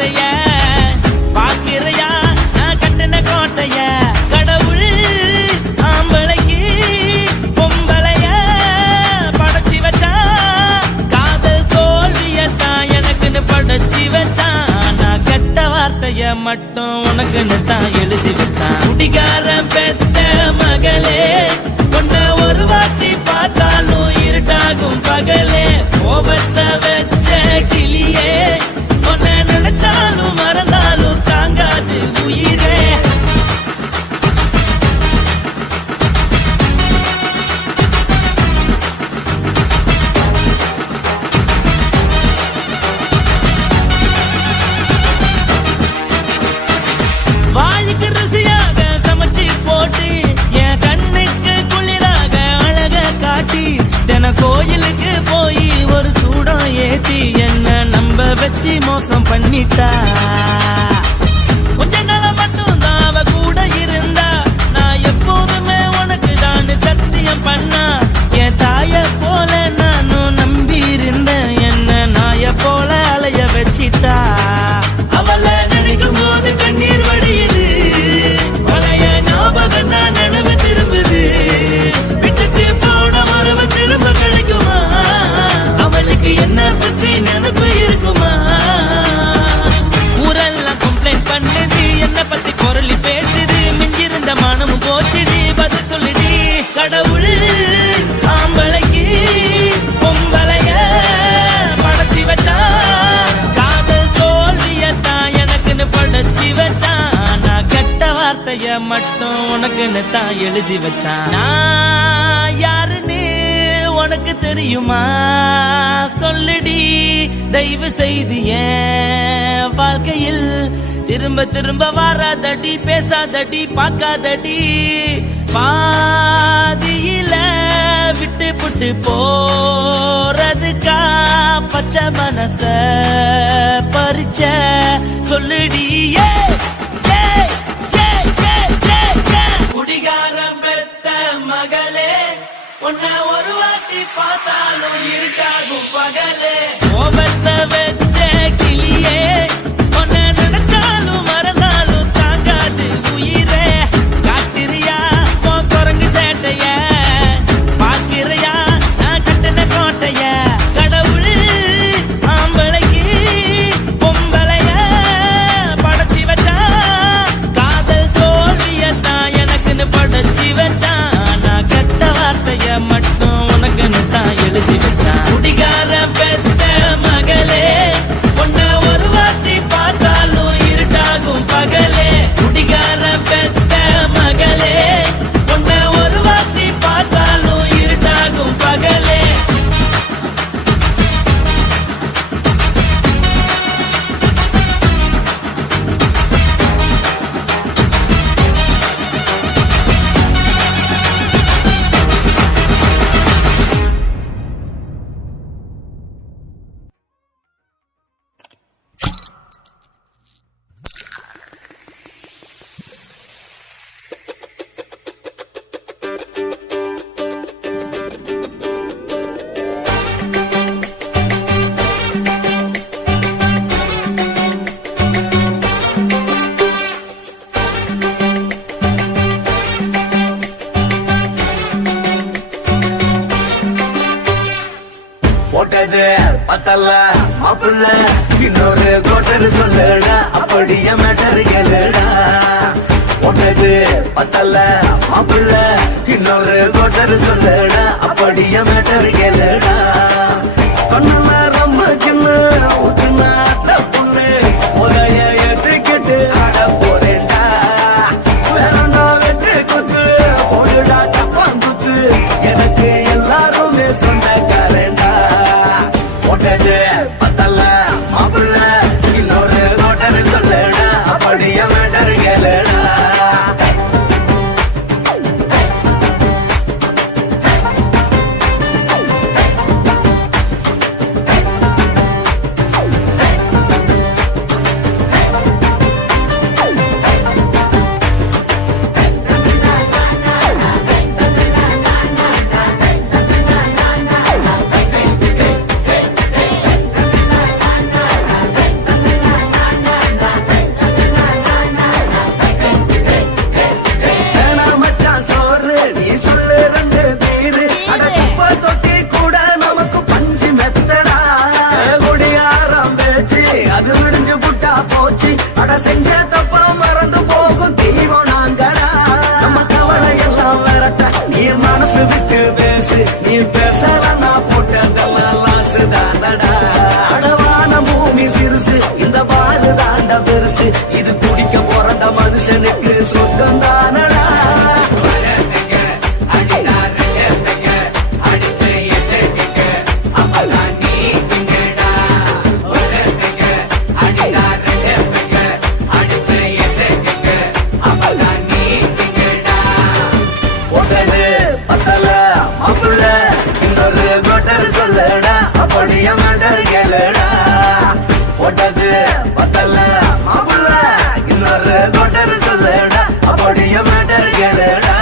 சேட்டைய பாக்கிறையா நான் கட்டின கோட்டைய கடவுள் ஆம்பளைக்கு பொம்பளைய படைச்சி வச்சா காதல் தோல்வியத்தான் எனக்குன்னு படைச்சி வச்சான் நான் கெட்ட வார்த்தைய மட்டும் உனக்குன்னு தான் எழுதி வச்சான் குடிகாரன் பெத்த மகளே உன்னை ஒரு வாட்டி பார்த்தாலும் இருட்டாகும் பகலே கோபத்தை வச்ச கிளியே உன்னை நினைச்சாலும் மறந்தாலும் தாங்காது உயிரே வாளிக்கு ருசியாக சமைச்சு போட்டு என் கண்ணுக்கு குளிராக அழக காட்டி தின கோயிலுக்கு போய் ஒரு சூடம் ஏத்தி என்ன நம்ப வச்சு மோசம் பண்ணிட்டா கொஞ்ச நாள் மட்டும் தான் அவ கூட இருந்தா நான் எப்போதுமே உனக்கு தான் சத்தியம் பண்ணா என் தாய போல நானும் நம்பி இருந்தேன் என்ன நாய போல அலைய வச்சிட்டா அவளை நினைக்கும் போது கண்ணீர் வடியுது பழைய ஞாபகம் தான் நினைவு திரும்புது விட்டுட்டு போன உறவு திரும்ப கிடைக்குமா அவளுக்கு என்ன பத்தி நினைப்பு இருக்குமா ஊரெல்லாம் கம்ப்ளைண்ட் பண்ணுது என்ன பத்தி குரலி பேசுது மிஞ்சிருந்த மனமும் போச்சுடி பதில் சொல்லிடி கடவுள் ஆம்பளைக்கு பொம்பளைய படைச்சி வச்சா காதல் தோல்வியத்தான் எனக்குன்னு படைச்சி வச்சான் நான் கெட்ட வார்த்தைய மட்டும் உனக்குன்னு தான் எழுதி வச்சான் நான் யாருன்னு உனக்கு தெரியுமா சொல்லுடி தயவு செய்து என் வாழ்க்கையில் திரும்ப திரும்ப வராதடி பேசாதடி பார்க்காதடி பாதியில விட்டு புட்டு போறதுக்கா பச்சை மனச பறிச்ச சொல்லுடி குடிகாரம் பெத்த மகளே உன்னை ஒரு வாட்டி பார்த்தாலும் இருக்காகும் பகலே கோபத்தை வச்ச கிளியே உன்னை நினைச்சாலும் மறந்தாலும் தாங்காது உயிரே காத்திரியா உன் குரங்கு சேட்டைய பாக்கிறையா நான் கட்டின கோட்டைய கடவுள் ஆம்பளைக்கு பொம்பளைய படைச்சி வச்சா காதல் தோல்வியத்தான் எனக்குன்னு படைச்சி வச்சான் நான் கெட்ட வார்த்தைய மட்டும் உனக்குன்னு தான் எழுதி வச்சான் குடிகார பெத்த மகளே உன்னை ஒரு வாட்டி பார்த்தாலும் இருட்டாகும் பகலே குடிகார பெத்த மகளே உன்னை ஒரு வாட்டி பார்த்தாலும் இருட்டாகும் பகலே போட்டது பத்தல்ல மாப்பிள்ள இன்னொரு கோட்டர் சொல்லுடா அப்படியே மேட்டர் கேளுடா போட்டது பத்தல்ல மாப்பிள்ள இன்னொரு கோட்டர் சொல்லுடா அப்படியே மேட்டர் கேளுடா கண்ணுல ரொம்ப சின்ன ஊத்துனா பொண்ணு ஒரைய ஏத்துக்கிட்டு ஆட போறேன்டா வேறண்டா வெட்டு குத்து போடுடா டப்பாங்குத்து எனக்கு எல்லாருமே சொந்தக்காரேண்டா போட்டது பத்தல்ல மாப்பிள்ள இன்னொரு கோட்டர் சொல்லுடா அப்படியே மேட்டர் கேளுடா செஞ்ச தப்பா மறந்து போகும் தெய்வம் நாங்கடா நம்ம கவலை எல்லாம் விரட்ட நீ மனசு விட்டு பேசு நீ பேசலாம் நான் போட்டதெல்லாம் லாசு தானடா அடவான பூமி சிறுசு இந்த பாது தாண்ட பெருசு இது குடிக்க பிறந்த மனுஷனுக்கு சொந்தம் தானடா சொல்லடா அப்படியே மேட்டர் கேளுடா ஒட்டது பத்தல மாப்புள்ள இன்னொரு கொட்டர் சொல்லடா அப்படியே மேட்டர் கேளுடா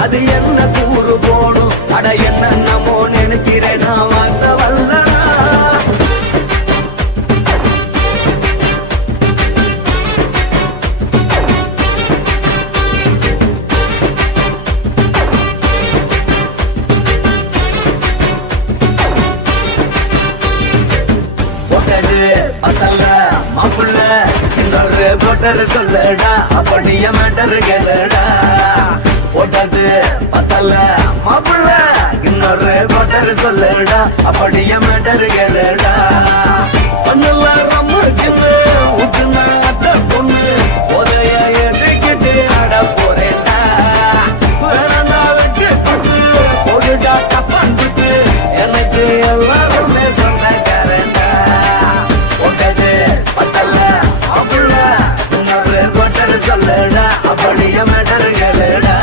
அது என்ன கூறு போடும் அட என்னமோ நினைக்கிறேன் நான் வார்த்த வல்லடா ஒட்டது பத்தல்ல மாப்புள்ள இன்னொரு கொட்டர் சொல்லடா அப்படியே மேட்டர் கேளுடா ஒட்டது பத்தல்ல மாப்புள்ள இன்னொரு கொட்டர் சொல்லடா அப்படியே மேட்டர் கேளுடா ஒண்ணுல ரம்மு சின்ன ஊட்டுனா அத்த பொண்ணு உதய ஏற்றிக்கிட்டு ஆட போறேன்டா வேறண்டா வெட்டி கொண்டு போடுடா தப்பாந்துட்டு எனக்கு எல்லாருமே சொந்தக்காரன்டா ஒட்டது பத்தல்ல மாப்புள்ள இன்னொரு கொட்டர் சொல்லடா அப்படியே மேட்டர் கேளுடா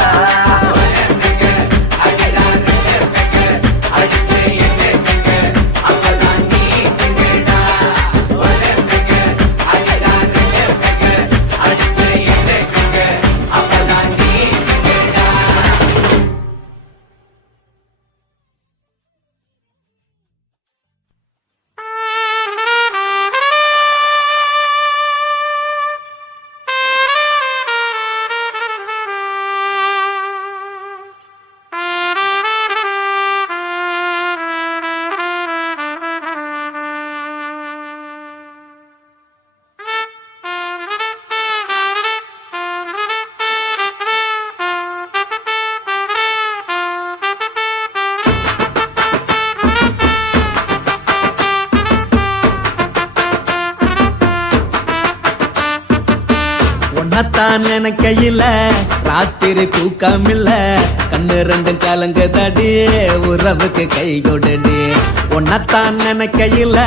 உன்னத்தான் நினைக்கையில ராத்திரி தூக்கமில்ல கண்ணு ரெண்டும் கலங்குதடி உறவுக்கு கை கொடுடி உன்னத்தான் நினைக்கையில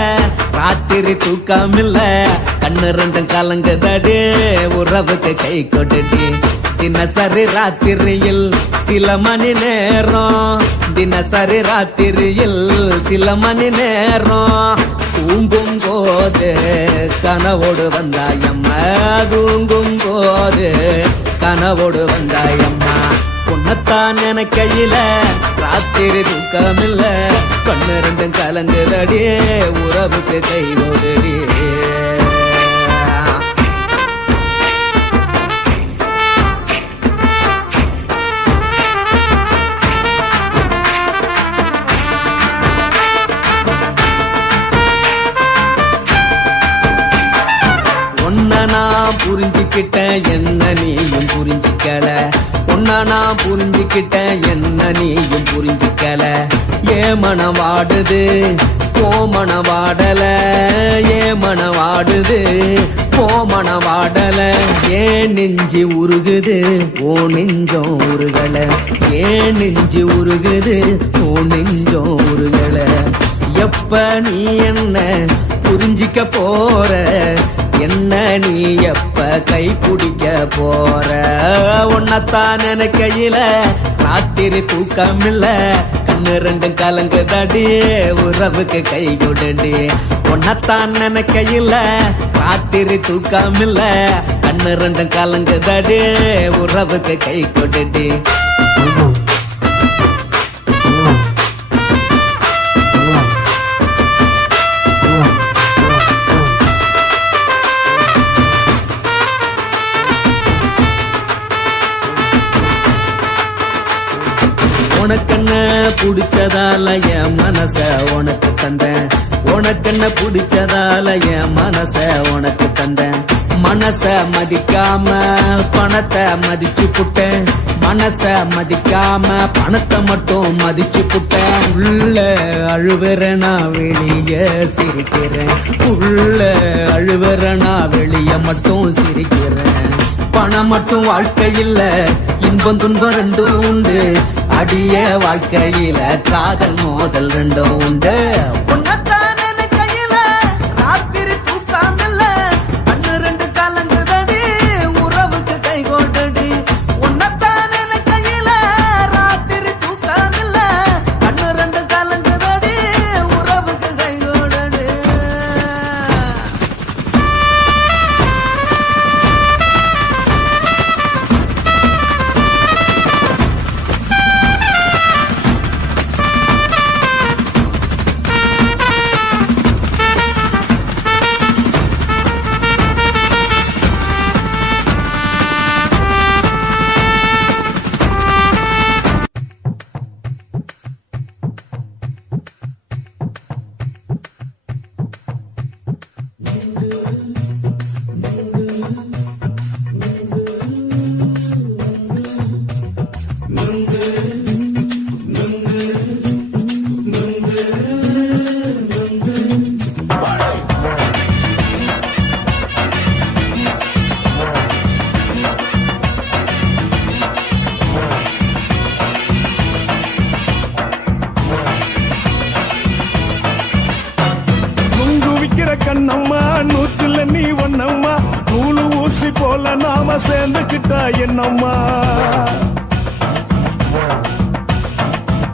ராத்திரி தூக்கமில்ல கண்ணு ரெண்டும் கலங்குதடி உறவுக்கு கை கொடுடி தினசரி ராத்திரியில் சில மணி நேரம் தினசரி ராத்திரியில் சில மணி நேரம் தூங்கும் போது கனவோடு வந்தாயம்மா தூங்கும் போது கனவோடு வந்தாயம்மா உன்னத்தான் நினைக்கையில ராத்திரி தூக்கமில்ல கண்ணு ரெண்டும் கலங்குதடி உறவுக்கு கை ஓடுடி புரிஞ்சுக்கிட்ட என்ன நீயும் புரிஞ்சுக்கல உன்ன உன்னை நான் புரிஞ்சுக்கிட்டேன், என்ன நீயும் புரிஞ்சுக்கல. ஏ மனம் வாடுது ஓ மனம் வாடல, ஏ மனம் வாடுது ஓ மனம் வாடல. ஏன் நெஞ்சு உருகுது ஓ நெஞ்சம் உருகல, ஏன் நெஞ்சு உருகுது ஓ நெஞ்சம் உருகல. எப்ப நீ என்ன புரிஞ்சிக்க போற, என்ன நீ எப்ப கை பிடிக்க போற. உன்னத்தான் நினைக்கையில ராத்திரி தூக்கம் இல்ல, கண்ணு ரெண்டும் கலங்குதடி உறவுக்கு கை கொடுடி. உன்னத்தான் நினைக்கையில ராத்திரி தூக்கம் இல்ல, கண்ணு ரெண்டும் கலங்குதடி உறவுக்கு கை கொடுடி. உனக்கென்ன பிடிச்சதால என் மனச உனக்கு தந்தேன், உனக்கென்ன பிடிச்சதால என் மனச உனக்கு தந்தேன். மனச மதிக்காம பணத்தை மதிச்சு புட்டேன், மனச மதிக்காம பணத்தை மட்டும் மதிச்சு புட்டேன். உள்ள அழுவுறனா வெளிய சிரிக்கிறேன், உள்ள அழுவுறனா வெளிய மட்டும் சிரிக்கிறேன். பணம் மட்டும் வாழ்க்கையில் இன்பம் துன்பம் ரெண்டும் உண்டு, அடிய வாழ்க்கையில காதல் மோதல் ரெண்டும் உண்டு. உன்னத்தான் நினைக்கையில ராத்திரி தூக்கம் இல்ல, கண்ணு ரெண்டு கலங்குதடி உறவுக்கு கை கோட்டடி. உன்னத்தான் நினைக்கையில ராத்திரி தூக்கம் இல்ல, கண்ணு ரெண்டு கலங்குதடி உறவுக்கு கை கோட்டடி. கண்ணம்மா நூத்துல நீ ஒன்னம்மா, நூலு ஊசி போல நாம சேர்ந்துக்கிட்டா என்னம்மா.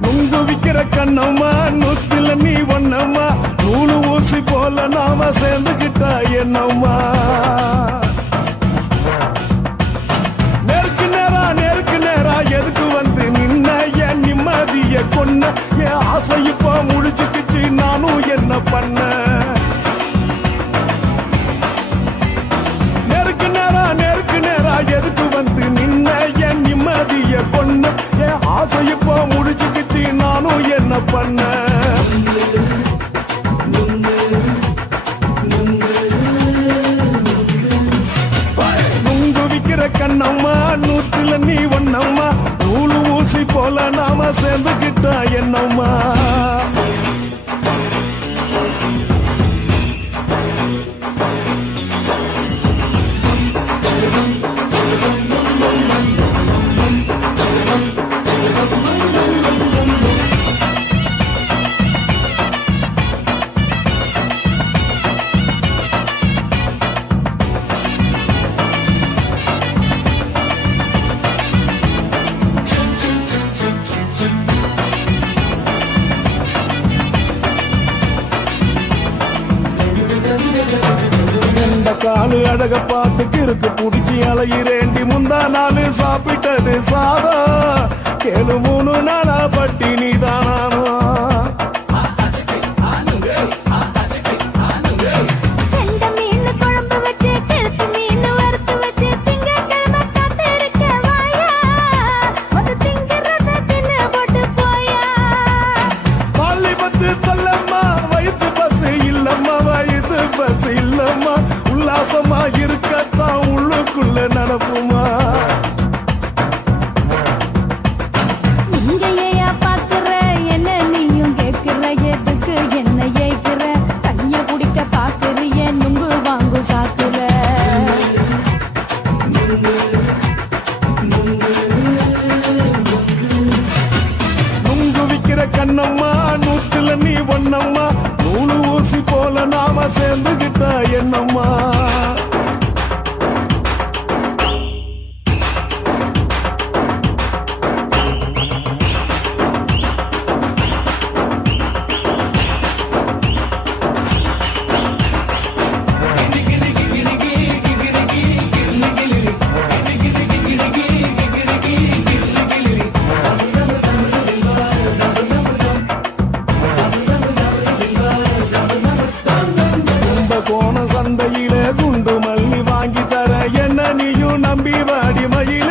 நுங்கு விக்கிற கண்ணம்மா நூத்துல நீ ஒன்னம்மா, நூலு ஊசி போல நாம சேர்ந்துக்கிட்டா என்னம்மா. நேருக்கு நேரா எதுக்கு வந்து நின்ன, என் நிம்மதிய கொன்ன, என் ஆசை இப்ப முடிச்சுக்கிச்சு நானும் என்ன பண்ண. நேருக்கு நேரா எதுக்கு வந்து நின்ன, என் நிம்மதிய கொன்ன, என் ஆசை இப்ப முடிச்சுக்கிச்சு நானும் என்ன பண்ண. நுங்கு விக்கிற கண்ணம்மா நூத்துல நீ ஒன்னம்மா, நூலு ஊசி போல நாம சேர்ந்துக்கிட்டா என்னம்மா. காலு அழக பார்த்து கிறுக்கு புடிச்சு அலையிறேண்டி, முந்தா நாலு சாப்பிட்டது சாதம் கேளு 3 நாளா பட்டினி தானானோ. பஸ் இல்லம்மா, உல்லாசமா இருக்கத்தான் உள்ளுக்குள்ள நடப்புமா. நாம சேர்ந்துகிட்டா என்னம்மா கோண சந்தையில குண்டு மல்லி வாங்கி தர என்ன நீயும் நம்பி வாடி மயில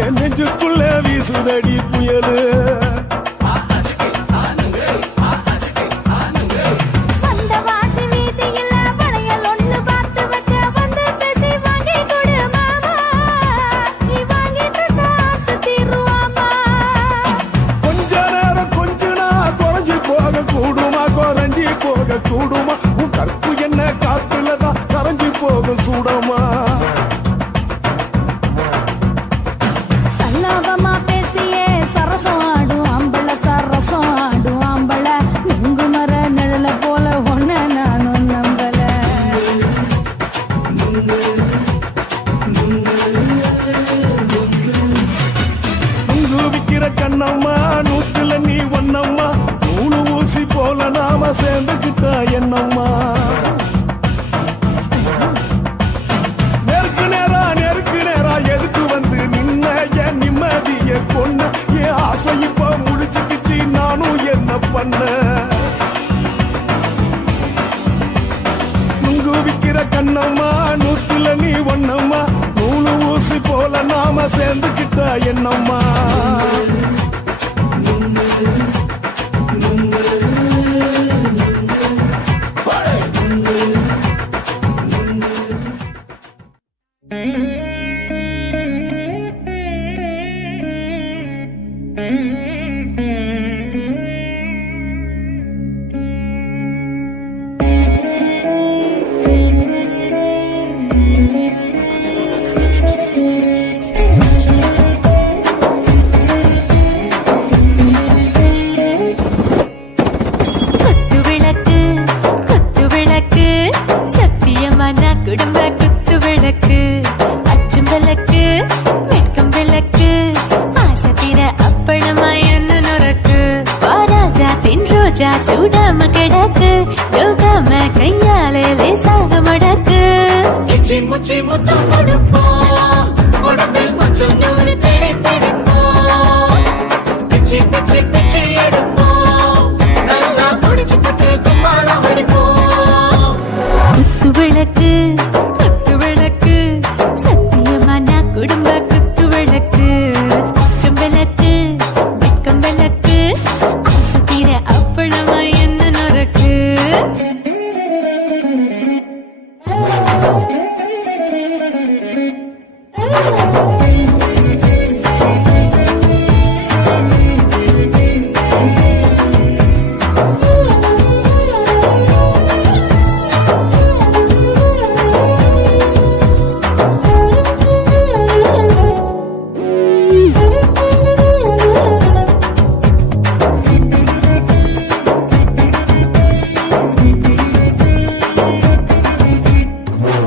என் நெஞ்சுக்குள்ள வீசுதடி புயலு கொஞ்ச நேரம் கொஞ்ச நாள் குறைஞ்சு போக கூடுமா குறைஞ்சி போக கூடுமா உன் கற்பு என்ன காத்துலதான் கரைஞ்சு போக சூடமா சல்லாபமா பேசியே சரசம் ஆடும் ஆம்பள சரசம் ஆடும் ஆம்பள நுங்கு மர நிழல போல ஒன்ன நானும் நம்பல நுங்கு விக்கிற கண்ணம்மா நூத்துல நீ ஒன்னம்மா நூலு ஊசி போல நாம சேர்ந்துகிட்டா என்னம்மா நெருக்கு நேரா எதுக்கு வந்து நின்ன என் நிம்மதிய கொன்ன என் ஆசை இப்ப முடிச்சுக்கிச்சு நானும் என்ன பண்ண நுங்கு விக்கிற கண்ணம்மா நூத்துல நீ ஒன்னம்மா நூலு ஊசி போல நாம சேர்ந்துகிட்டா என்னம்மா குடும்ப குத்து விளக்கு அச்சும் விளக்கு வெட்கம் விளக்கு ஆசை தீர அப்பளமா என்ன நுறக்கு வாராஜா தின் ரோஜா சூடாம கிடக்கு யோகாம கையாலே லேசாக மடக்கு இச்சி முச்சி முத்தம் கொடுப்போம் உடம்பில் கொஞ்சம் நூறு தேடி பிடிப்போம் பிச்சி பிச்சி பிச்சி எடுப்போம் நல்லா குடிச்சு பட்டு கும்பாலம் அடிப்போம் குத்து விளக்கு குத்து விளக்கு சத்தியமான குடும்ப குத்து விளக்கு அச்சும் விளக்கு வெட்கம் விளக்கு ஆசை தீர அப்பளமா என்ன நுறக்கு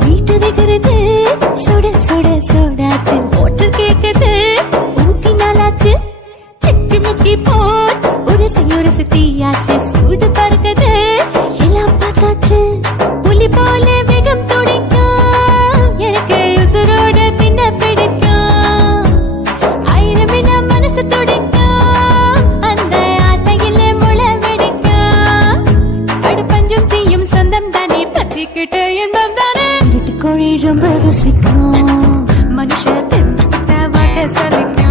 வீட்டடிக்கிறது சுட சுட சோடாச்சு போட்டு கேக்குது ஊத்தி நாளாச்சு சிக்கி முக்கி போட் ஒரு தீயாச்சு சூடு பறக்குது எல்லாம் பார்த்தாச்சு புலி போல வேகம் துடிக்கும் எனக்கு உசுரோட தின்ன பிடிக்கும் ஆயிரம் மனசு துடிக்கும் அந்த ஆசையில முளை வெடிக்கும் அடுப்பஞ்சும் தீயும் சொந்தம் தானே பத்திக்கிட்டு இன்பம் தானே கோழி ரொம்ப ருசிக்கும் மனுஷ தெரிஞ்சுக்கிட்ட வாக்க சலிக்கும்